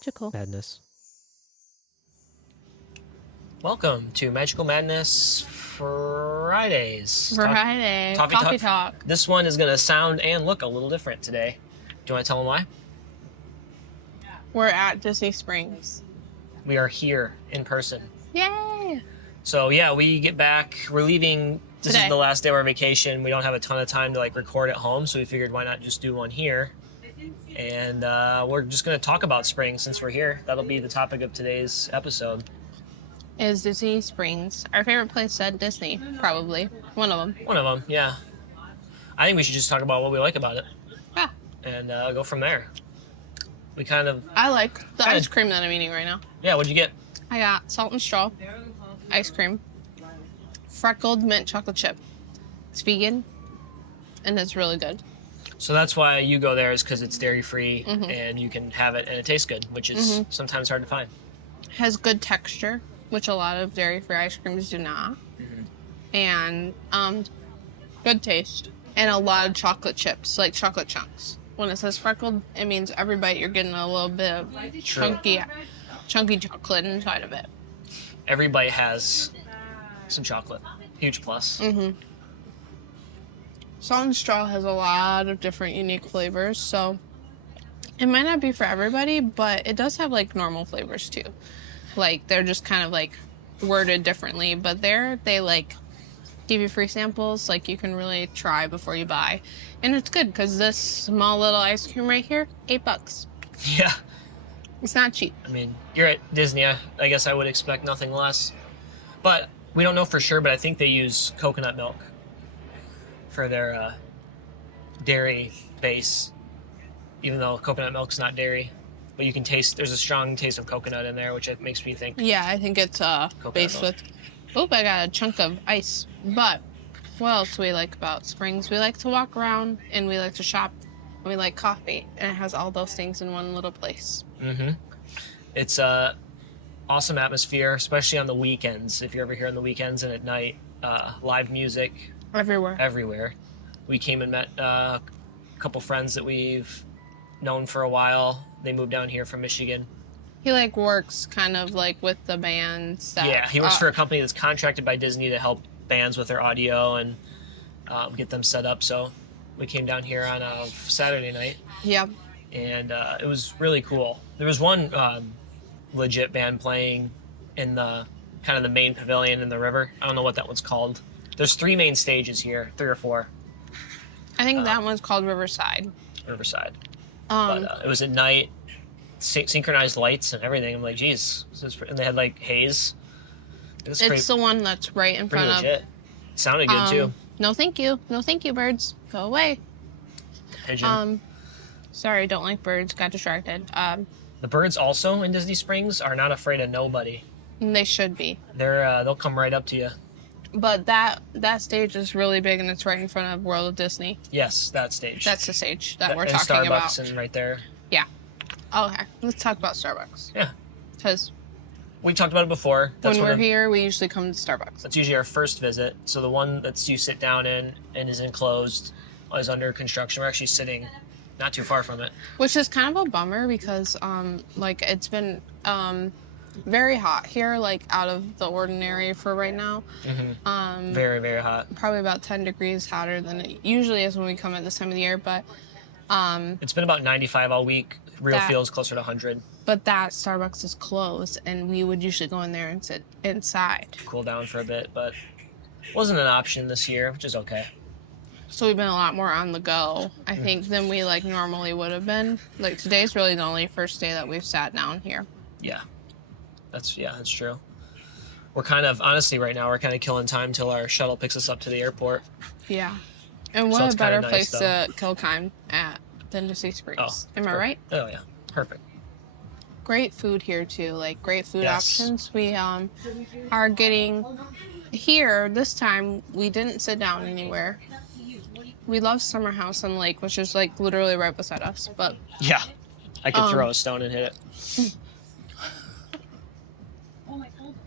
Magical Madness. Welcome to Magical Madness Fridays. Friday. Coffee talk. This one is going to sound and look a little different today. Do you want to tell them why? We're at Disney Springs. We are here in person. Yay! So yeah, we get back. We're leaving. This Today. is the last day of our vacation. We don't have a ton of time to record at home, so we figured why not just do one here. And we're just going to talk about spring since we're here. That'll be the topic of today's episode. Is Disney Springs our favorite place at Disney? Probably. One of them. One of them, yeah. I think we should just talk about what we like about it. Yeah. And go from there. We kind of... I like the ice cream that I'm eating right now. Yeah, what'd you get? I got salt and straw ice cream. Freckled mint chocolate chip. It's vegan. And it's really good. So that's why you go there, is because it's dairy-free and you can have it and it tastes good, which is sometimes hard to find. Has good texture, which a lot of dairy-free ice creams do not. And good taste. And a lot of chocolate chips, like chocolate chunks. When it says freckled, it means every bite you're getting a little bit of chunky chocolate inside of it. Every bite has some chocolate. Huge plus. Salt and straw has a lot of different unique flavors, so it might not be for everybody, but it does have normal flavors too. They're just kind of worded differently, but they give you free samples, you can really try before you buy. And it's good because this small little ice cream right here, $8. Yeah. It's not cheap. I mean, you're at Disney. I guess I would expect nothing less. But we don't know for sure, but I think they use coconut milk for their dairy base, even though coconut milk's not dairy. But you can taste, there's a strong taste of coconut in there, which makes me think. Yeah, I think it's based milk. with... Oh, I got a chunk of ice. But what else do we like about Springs? We like to walk around, and we like to shop, and we like coffee. And it has all those things in one little place. It's a awesome atmosphere, especially on the weekends. If you're ever here on the weekends and at night, live music Everywhere. We came and met a couple friends that we've known for a while. They moved down here from Michigan. He works kind of with the bands. Yeah, he works for a company that's contracted by Disney to help bands with their audio and get them set up. So we came down here on a Saturday night. Yeah. And it was really cool. There was one legit band playing in the kind of the main pavilion in the river. I don't know what that one's called. There's 3 main stages here, 3 or 4. I think that one's called Riverside. But it was at night, synchronized lights and everything. I'm like, geez. And they had haze. It's the one that's right in front legit. of... It sounded good too. No thank you. No thank you, birds. Go away. Pigeon. Sorry, don't like birds. Got distracted. The birds also in Disney Springs are not afraid of nobody. They should be. They'll come right up to you. But that stage is really big, and it's right in front of World of Disney. Yes, that stage. That's the stage that we're and talking Starbucks about. and right there. Yeah. Okay, let's talk about Starbucks. Yeah. Because we talked about it before. when we're here, we usually come to Starbucks. That's usually our first visit. So the one that you sit down in and is enclosed is under construction. We're actually sitting not too far from it. Which is kind of a bummer because, it's been very hot here, out of the ordinary for right now. Very, very hot. Probably about 10 degrees hotter than it usually is when we come at this time of the year, but... it's been about 95 all week. Real feels closer to 100. But that Starbucks is closed, and we would usually go in there and sit inside. Cool down for a bit, but wasn't an option this year, which is okay. So we've been a lot more on the go, I think, than we normally would have been. Today's really the only first day that we've sat down here. Yeah. That's true. We're kind of, honestly, right now, we're kind of killing time till our shuttle picks us up to the airport. Yeah. And what a better place to kill time at than Disney Springs. Am I right? Oh, yeah. Perfect. Great food here, too. Great food options. We are getting... Here, this time, we didn't sit down anywhere. We love Summer House on Lake, which is, literally right beside us, but... Yeah. I could throw a stone and hit it.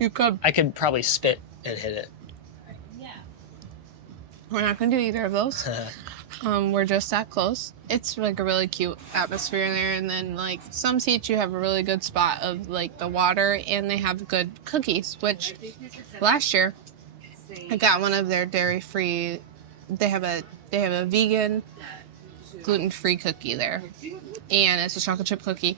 You could. I could probably spit and hit it. We're not going to do either of those. We're just that close. It's like a really cute atmosphere in there, and then like some seats you have a really good spot of like the water, and they have good cookies. Which last year I got one of their dairy free. They have a vegan gluten free cookie there, and it's a chocolate chip cookie.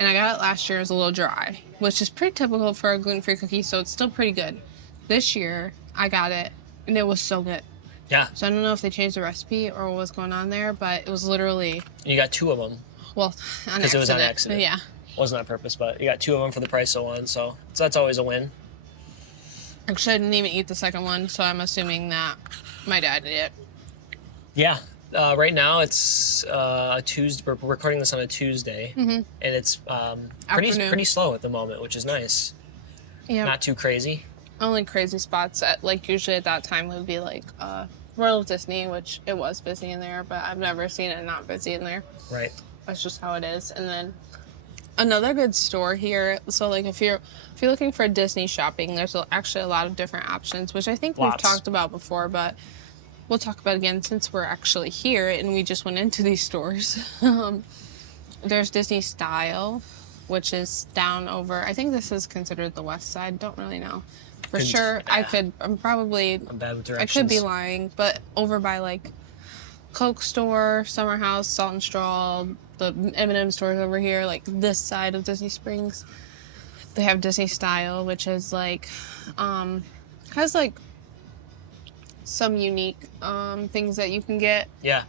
And I got it last year. It was a little dry, which is pretty typical for a gluten free cookie. So it's still pretty good. This year I got it, and it was so good. Yeah. So I don't know if they changed the recipe or what was going on there, but it was literally, You got 2 of them. well, on Because it was on accident. accident. Yeah. Wasn't on purpose, but you got 2 of them for the price of 1, so that's always a win. Actually, I didn't even eat the second one, so I'm assuming that my dad did it. Yeah. Right now it's a Tuesday. We're recording this on a Tuesday, and it's Afternoon. pretty slow at the moment, which is nice. Yeah. Not too crazy. Only crazy spots at like usually at that time would be like Royal Disney, which it was busy in there, but I've never seen it not busy in there. Right. That's just how it is. And then another good store here. So like if you're looking for Disney shopping, there's actually a lot of different options, which I think we've Lots. talked about before, but we'll talk about it again since we're actually here and we just went into these stores. There's Disney Style, which is down over. I think this is considered the west side. Don't really know for Couldn't- sure. yeah. I'm probably. I'm bad with I directions. could be lying, but over by like Coke store, Summer House, Salt and Straw, the M&M stores over here, like this side of Disney Springs, they have Disney Style, which is like, has like some unique things that you can get. Yeah.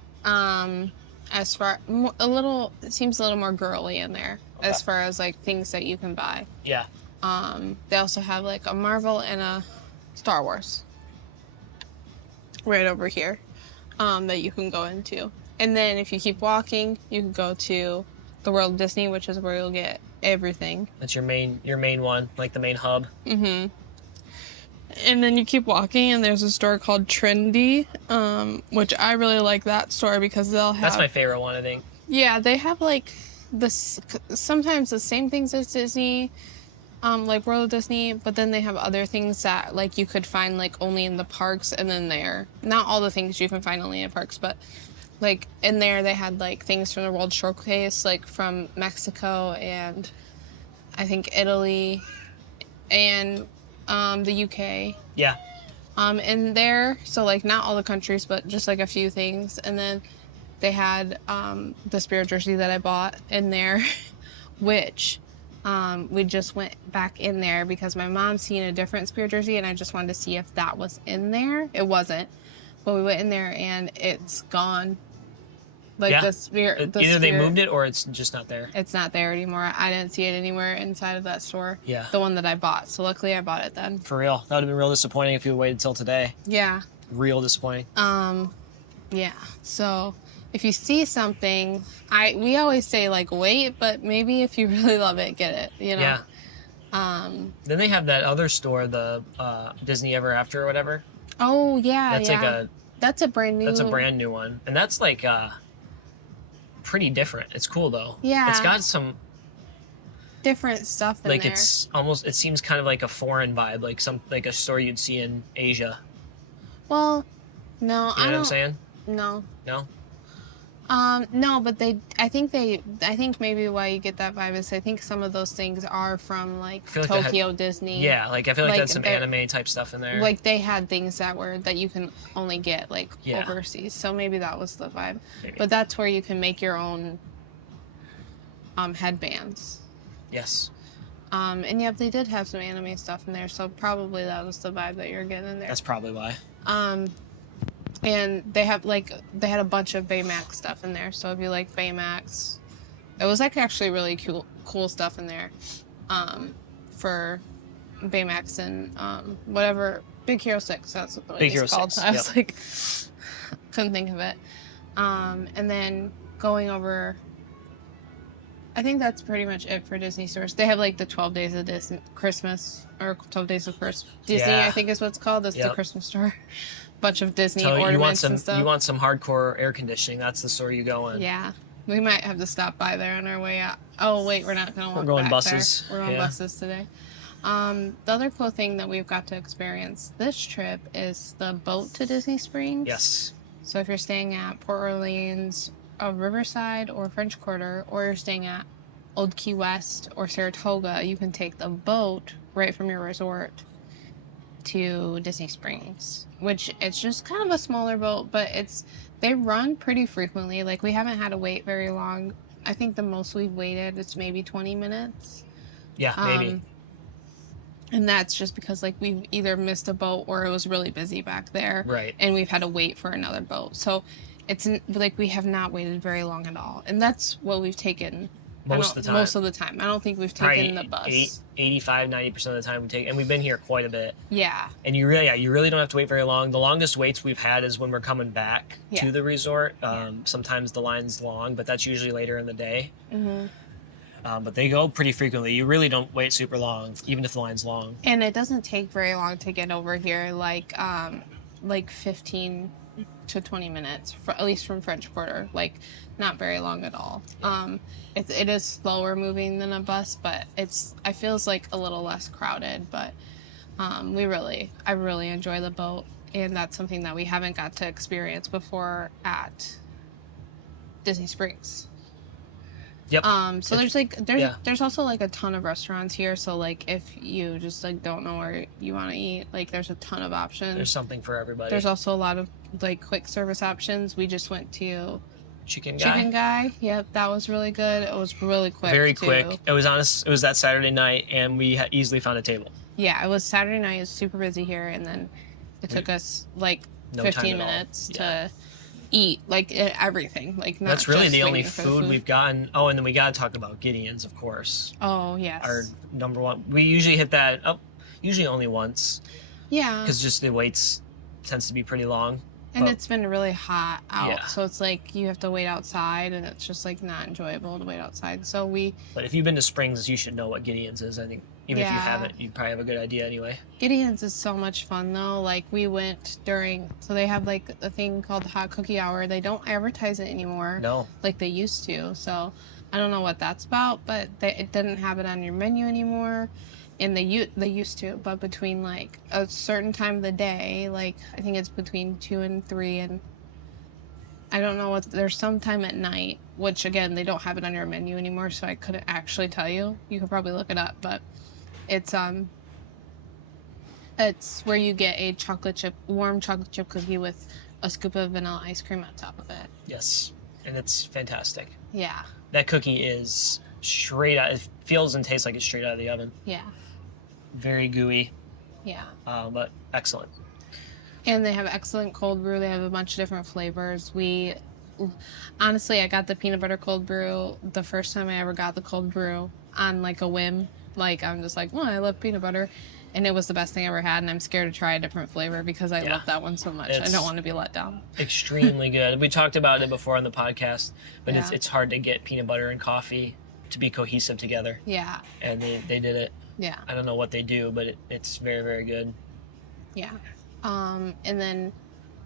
As far it seems a little more girly in there as far as like things that you can buy. Yeah. They also have like a Marvel and a Star Wars right over here that you can go into. And then if you keep walking, you can go to the World of Disney, which is where you'll get everything. That's your main one, like the main hub. Mm-hmm. And then you keep walking, and there's a store called Trendy, which I really like that store because they'll have. That's my favorite one, I think. Yeah, they have like sometimes the same things as Disney, like World of Disney, but then they have other things that like you could find like only in the parks, and then not all the things you can find only in parks, but like in there they had like things from the World Showcase, like from Mexico and I think Italy and the UK. Yeah. In there, so like not all the countries, but just like a few things. And then they had the Spirit jersey that I bought in there, which we just went back in there because my mom's seen a different Spirit jersey and I just wanted to see if that was in there. It wasn't, but we went in there and it's gone. Like Yeah. the Spirit. Either they moved it or it's just not there. It's not there anymore. I didn't see it anywhere inside of that store. Yeah. The one that I bought. So luckily I bought it then. For real. That would have been real disappointing if you waited till today. Yeah. Real disappointing. Yeah. So if you see something, we always say like wait, but maybe if you really love it, get it. You know. Yeah. Then they have that other store, the Disney Ever After or whatever. Oh yeah. That's yeah. That's a brand new. That's a brand new one, and that's like pretty different. It's cool though. Yeah. It's got some different stuff in like there. it's almost. It seems kind of like a foreign vibe, like a store you'd see in Asia. Well, no, You know I what don't. I'm saying? No. No. No, but I think maybe why you get that vibe is I think some of those things are from like feel like they Tokyo Disney. Yeah, like I feel like Like, that's some they're- anime type stuff in there. Like they had things that you can only get like Yeah. overseas. So maybe that was the vibe. Maybe. But that's where you can make your own headbands. Yes, And yeah, they did have some anime stuff in there, so probably that was the vibe that you're getting in there. that's probably why. And they had a bunch of Baymax stuff in there. So if you like Baymax, it was like actually really cool stuff in there, for Baymax and whatever Big Hero 6. That's what Big it Hero was called. 6, I was yep. like, couldn't think of it. And then going over. I think that's pretty much it for Disney stores. They have like the 12 Days of Christmas, or 12 Days of Christmas. Disney, Yeah. I think is what it's called. That's the Yep. Christmas store. Bunch of Disney So ornaments and stuff. you want some hardcore air conditioning? That's the store you go in. Yeah. We might have to stop by there on our way out. Oh, wait, we're not going to walk going back buses. there. We're on Yeah. buses today. The other cool thing that we've got to experience this trip is the boat to Disney Springs. Yes. So if you're staying at Port Orleans, Riverside, or French Quarter, or you're staying at Old Key West or Saratoga, you can take the boat right from your resort to Disney Springs, which it's just kind of a smaller boat, but they run pretty frequently. Like, we haven't had to wait very long. I think the most we've waited is maybe 20 minutes. Yeah, maybe. And that's just because, like, we've either missed a boat or it was really busy back there. Right. And we've had to wait for another boat. So it's like we have not waited very long at all. And that's what we've taken Most of the time. Most of the time. I don't think we've taken the bus. 85-90% of the time we take, and we've been here quite a bit. Yeah. And you really don't have to wait very long. The longest waits we've had is when we're coming back to the resort. Sometimes the line's long, but that's usually later in the day. Mm-hmm. But they go pretty frequently. You really don't wait super long, even if the line's long. And it doesn't take very long to get over here, like 15 to 20 minutes, at least from French Quarter. Like, not very long at all. It is slower moving than a bus, but I feels like a little less crowded. But I really enjoy the boat, and that's something that we haven't got to experience before at Disney Springs. Yep. So there's also like a ton of restaurants here. So like if you just like don't know where you want to eat, like there's a ton of options. There's something for everybody. There's also a lot of like quick service options. We just went to Chicken Guy. Yep, that was really good. It was really quick. Very too. quick. It was that Saturday night, and we easily found a table. Yeah, it was Saturday night. It was super busy here, and then it took us like 15 minutes to eat like everything. Like, not that's really just the only waiting for food we've gotten. Oh, and then we got to talk about Gideon's, of course. Oh yes, Our number one. We usually hit that usually only once. Yeah, because just the waits tends to be pretty long. And it's been really hot out, Yeah. so it's like you have to wait outside, and it's just like not enjoyable to wait outside. So But if you've been to Springs, you should know what Gideon's is. I think even if you haven't, you probably have a good idea anyway. Gideon's is so much fun though. Like, we went so they have like a thing called the Hot Cookie Hour. They don't advertise it anymore. No. Like they used to. So I don't know what that's about, but it didn't have it on your menu anymore. And they used to, but between like a certain time of the day, like I think it's between 2 and 3, and I don't know there's some time at night, which again, they don't have it on your menu anymore, so I couldn't actually tell you. You could probably look it up, but it's where you get a warm chocolate chip cookie with a scoop of vanilla ice cream on top of it. Yes, and it's fantastic. Yeah. That cookie is straight out. It feels and tastes like it's straight out of the oven. Yeah. Very gooey. Yeah. But excellent. And they have excellent cold brew. They have a bunch of different flavors. Honestly, I got the peanut butter cold brew the first time I ever got the cold brew on like a whim. Like, I'm just like, I love peanut butter. And it was the best thing I ever had, and I'm scared to try a different flavor because I love that one so much. I don't want to be let down. Extremely good. We talked about it before on the podcast, but it's hard to get peanut butter and coffee to be cohesive together. Yeah. And they did it. Yeah. I don't know what they do, but it's very, very good. Yeah. And then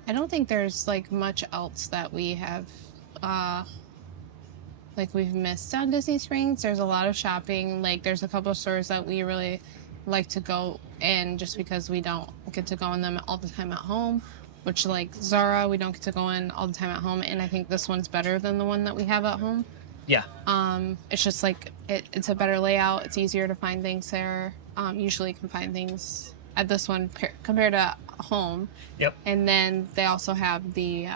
I don't think there's like much else that we have like we've missed on Disney Springs. There's a lot of shopping. Like, there's a couple of stores that we really like to go in just because we don't get to go in them all the time at home, which like Zara, we don't get to go in all the time at home, and I think this one's better than the one that we have at home. Yeah. It's just like it's a better layout. It's easier to find things there. Usually you can find things at this one compared to home. Yep. And then they also have the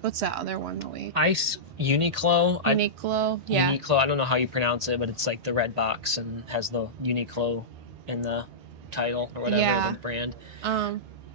what's that other one that we Uniqlo. Uniqlo. Yeah. Uniqlo. I don't know how you pronounce it, but it's like the red box and has the Uniqlo in the title or whatever, the brand.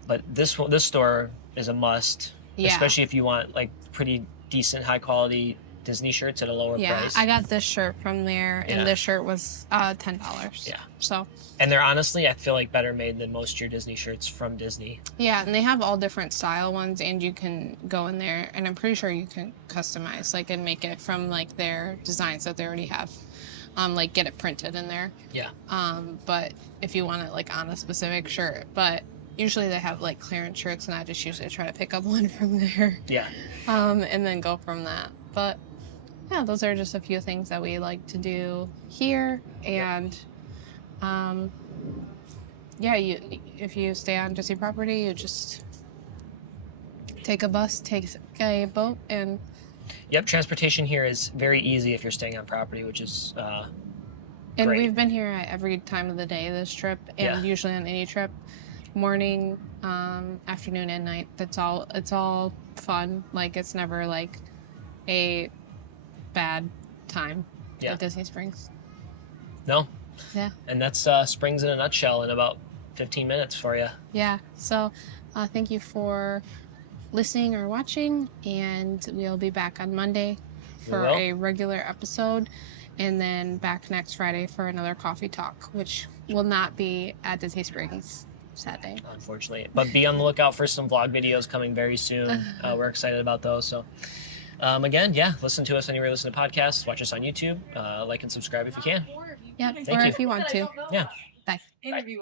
But this store is a must. Yeah. Especially if you want like pretty decent, high quality Disney shirts at a lower price. I got this shirt from there, and this shirt was $10. Yeah. So. And they're honestly, I feel like, better made than most of your Disney shirts from Disney. Yeah, and they have all different style ones, and you can go in there, and I'm pretty sure you can customize, like, and make it from like their designs that they already have. Like, get it printed in there. Yeah. But if you want it like on a specific shirt, but usually they have like clearance shirts, and I just usually try to pick up one from there. Yeah. And then go from that. But yeah, those are just a few things that we like to do here. And if you stay on Disney property, you just take a bus, take a boat, and Yep, transportation here is very easy if you're staying on property, which is great. we've been here at every time of the day this trip, and Yeah. usually on any trip, morning, afternoon, and night. It's all fun. Like it's never like a bad time Yeah. at Disney Springs. No, Yeah. and that's Springs in a nutshell in about 15 minutes for you. Yeah. So, thank you for listening or watching, and we'll be back on Monday for will. a regular episode, and then back next Friday for another coffee talk, which will not be at Disney Springs Saturday. Unfortunately, but be on the lookout for some vlog videos coming very soon. We're excited about those. So, again, yeah, listen to us anywhere you listen to podcasts. Watch us on YouTube. Like and subscribe if you can. Yeah, Thank or you. if you want to. Yeah. Bye. Interview.